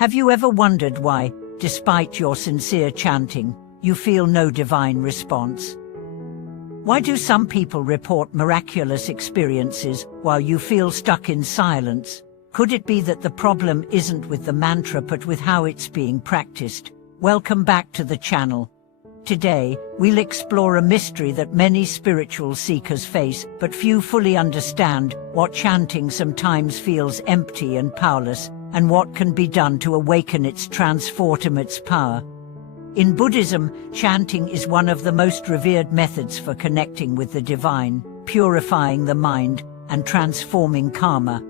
Have you ever wondered why, despite your sincere chanting, you feel no divine response? Why do some people report miraculous experiences while you feel stuck in silence? Could it be that the problem isn't with the mantra but with how it's being practiced? Welcome back to the channel. Today, we'll explore a mystery that many spiritual seekers face, but few fully understand: what chanting sometimes feels empty and powerless, and what can be done to awaken its transformative power. In Buddhism, chanting is one of the most revered methods for connecting with the divine, purifying the mind, and transforming karma.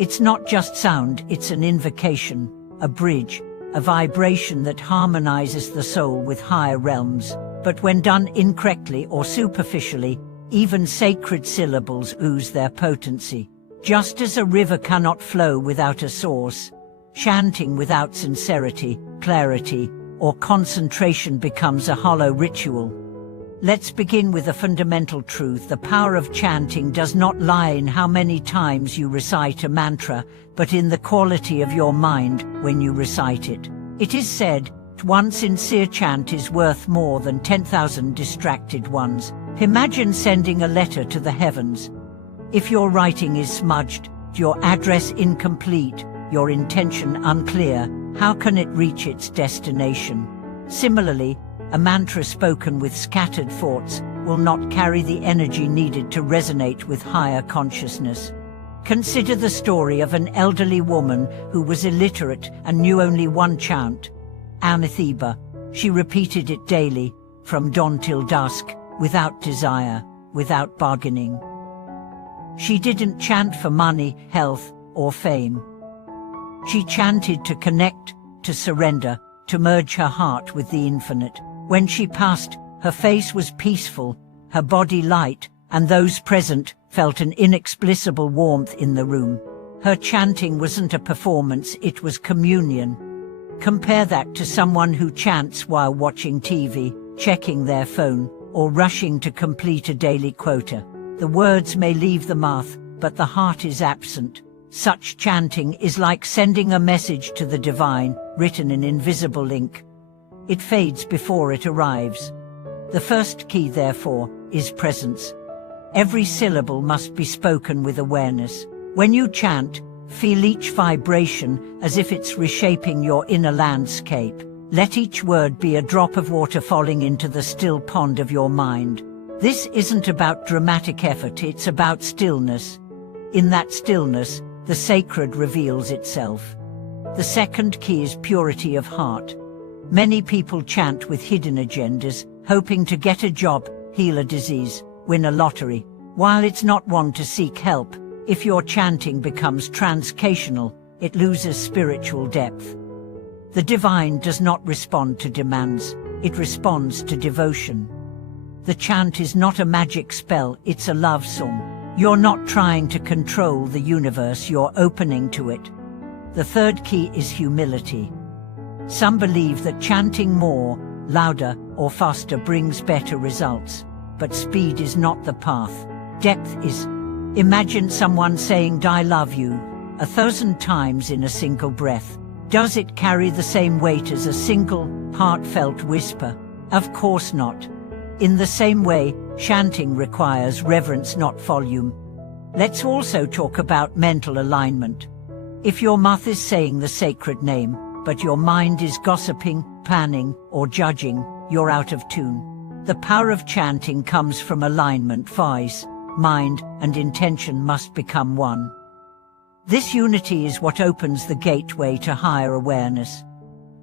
It's not just sound, it's an invocation, a bridge, a vibration that harmonizes the soul with higher realms. But when done incorrectly or superficially, even sacred syllables lose their potency. Just as a river cannot flow without a source, chanting without sincerity, clarity, or concentration becomes a hollow ritual. Let's begin with a fundamental truth. The power of chanting does not lie in how many times you recite a mantra, but in the quality of your mind when you recite it. It is said, one sincere chant is worth more than 10,000 distracted ones. Imagine sending a letter to the heavens. If your writing is smudged, your address incomplete, your intention unclear, how can it reach its destination? Similarly, a mantra spoken with scattered thoughts will not carry the energy needed to resonate with higher consciousness. Consider the story of an elderly woman who was illiterate and knew only one chant, Anatheba. She repeated it daily, from dawn till dusk, without desire, without bargaining. She didn't chant for money, health, or fame. She chanted to connect, to surrender, to merge her heart with the infinite. When she passed, her face was peaceful, her body light, and those present felt an inexplicable warmth in the room. Her chanting wasn't a performance, it was communion. Compare that to someone who chants while watching TV, checking their phone, or rushing to complete a daily quota. The words may leave the mouth, but the heart is absent. Such chanting is like sending a message to the divine, written in invisible ink. It fades before it arrives. The first key, therefore, is presence. Every syllable must be spoken with awareness. When you chant, feel each vibration as if it's reshaping your inner landscape. Let each word be a drop of water falling into the still pond of your mind. This isn't about dramatic effort, it's about stillness. In that stillness, the sacred reveals itself. The second key is purity of heart. Many people chant with hidden agendas, hoping to get a job, heal a disease, win a lottery. While it's not wrong to seek help, if your chanting becomes transactional, it loses spiritual depth. The divine does not respond to demands, it responds to devotion. The chant is not a magic spell, it's a love song. You're not trying to control the universe, you're opening to it. The third key is humility. Some believe that chanting more, louder, or faster brings better results, but speed is not the path. Depth is. Imagine someone saying "I love you" 1,000 times in a single breath. Does it carry the same weight as a single, heartfelt whisper? Of course not. In the same way, chanting requires reverence, not volume. Let's also talk about mental alignment. If your mouth is saying the sacred name, but your mind is gossiping, planning, or judging, you're out of tune. The power of chanting comes from alignment. Voice, mind, and intention must become one. This unity is what opens the gateway to higher awareness.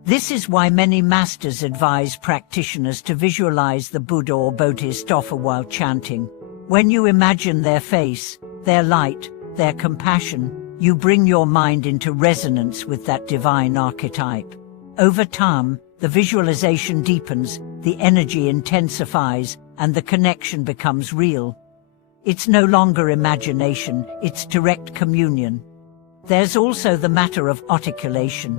This is why many masters advise practitioners to visualize the Buddha or Bodhisattva while chanting. When you imagine their face, their light, their compassion, you bring your mind into resonance with that divine archetype. Over time, the visualization deepens, the energy intensifies, and the connection becomes real. It's no longer imagination, it's direct communion. There's also the matter of articulation.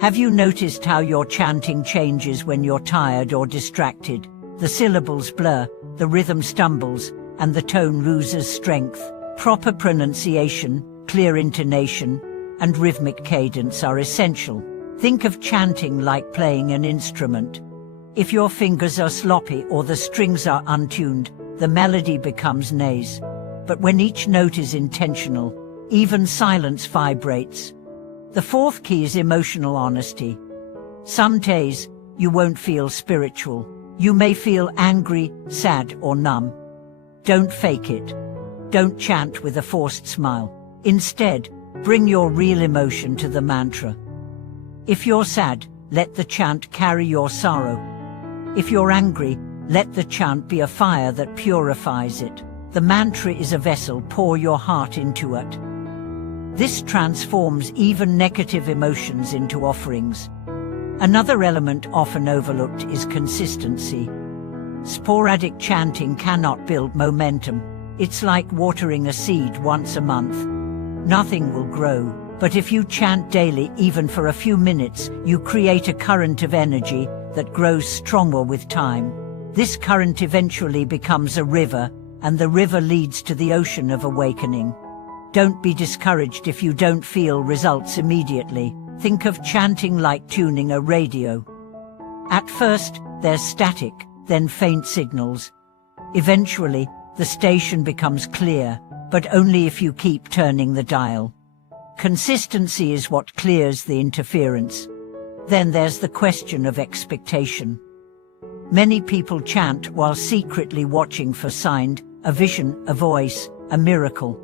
Have you noticed how your chanting changes when you're tired or distracted? The syllables blur, the rhythm stumbles, and the tone loses strength. Proper pronunciation, clear intonation, and rhythmic cadence are essential. Think of chanting like playing an instrument. If your fingers are sloppy or the strings are untuned, the melody becomes nays. But when each note is intentional, even silence vibrates. The fourth key is emotional honesty. Some days, you won't feel spiritual. You may feel angry, sad, or numb. Don't fake it. Don't chant with a forced smile. Instead, bring your real emotion to the mantra. If you're sad, let the chant carry your sorrow. If you're angry, let the chant be a fire that purifies it. The mantra is a vessel, pour your heart into it. This transforms even negative emotions into offerings. Another element often overlooked is consistency. Sporadic chanting cannot build momentum. It's like watering a seed once a month. Nothing will grow, but if you chant daily, even for a few minutes, you create a current of energy that grows stronger with time. This current eventually becomes a river, and the river leads to the ocean of awakening. Don't be discouraged if you don't feel results immediately. Think of chanting like tuning a radio. At first, there's static, then faint signals. Eventually, the station becomes clear, but only if you keep turning the dial. Consistency is what clears the interference. Then there's the question of expectation. Many people chant while secretly watching for sign, a vision, a voice, a miracle.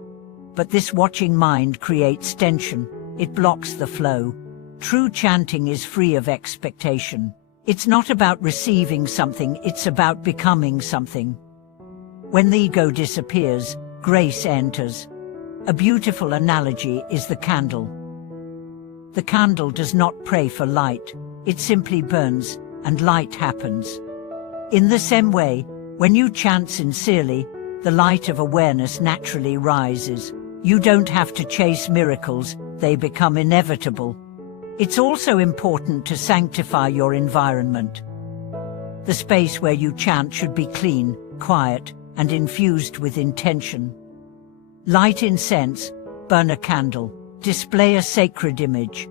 But this watching mind creates tension. It blocks the flow. True chanting is free of expectation. It's not about receiving something, it's about becoming something. When the ego disappears, grace enters. A beautiful analogy is the candle. The candle does not pray for light, it simply burns, and light happens. In the same way, when you chant sincerely, the light of awareness naturally rises. You don't have to chase miracles, they become inevitable. It's also important to sanctify your environment. The space where you chant should be clean, quiet, and infused with intention. Light incense, burn a candle, display a sacred image.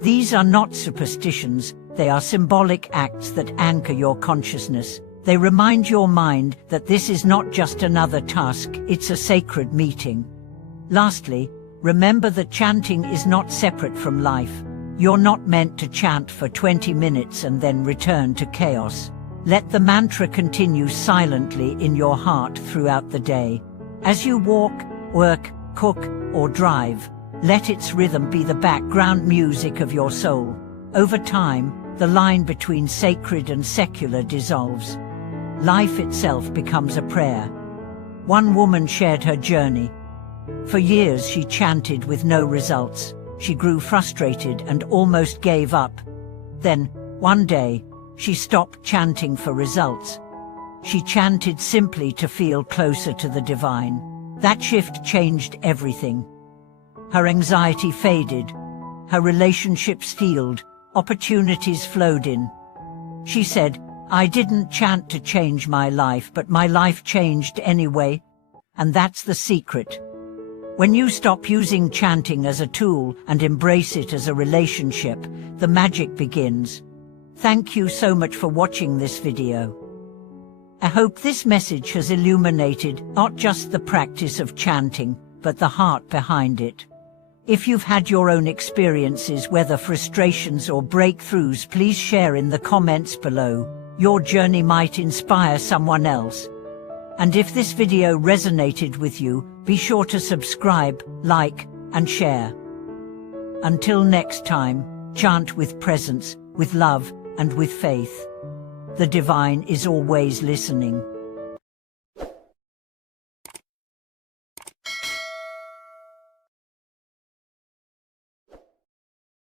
These are not superstitions, they are symbolic acts that anchor your consciousness. They remind your mind that this is not just another task, it's a sacred meeting. Lastly, remember that chanting is not separate from life. You're not meant to chant for 20 minutes and then return to chaos. Let the mantra continue silently in your heart throughout the day. As you walk, work, cook, or drive, let its rhythm be the background music of your soul. Over time, the line between sacred and secular dissolves. Life itself becomes a prayer. One woman shared her journey. For years she chanted with no results. She grew frustrated and almost gave up. Then, one day, she stopped chanting for results. She chanted simply to feel closer to the divine. That shift changed everything. Her anxiety faded. Her relationships healed. Opportunities flowed in. She said, "I didn't chant to change my life, but my life changed anyway." And that's the secret. When you stop using chanting as a tool and embrace it as a relationship, the magic begins. Thank you so much for watching this video. I hope this message has illuminated not just the practice of chanting, but the heart behind it. If you've had your own experiences, whether frustrations or breakthroughs, please share in the comments below. Your journey might inspire someone else. And if this video resonated with you, be sure to subscribe, like, and share. Until next time, chant with presence, with love, and with faith. The divine is always listening.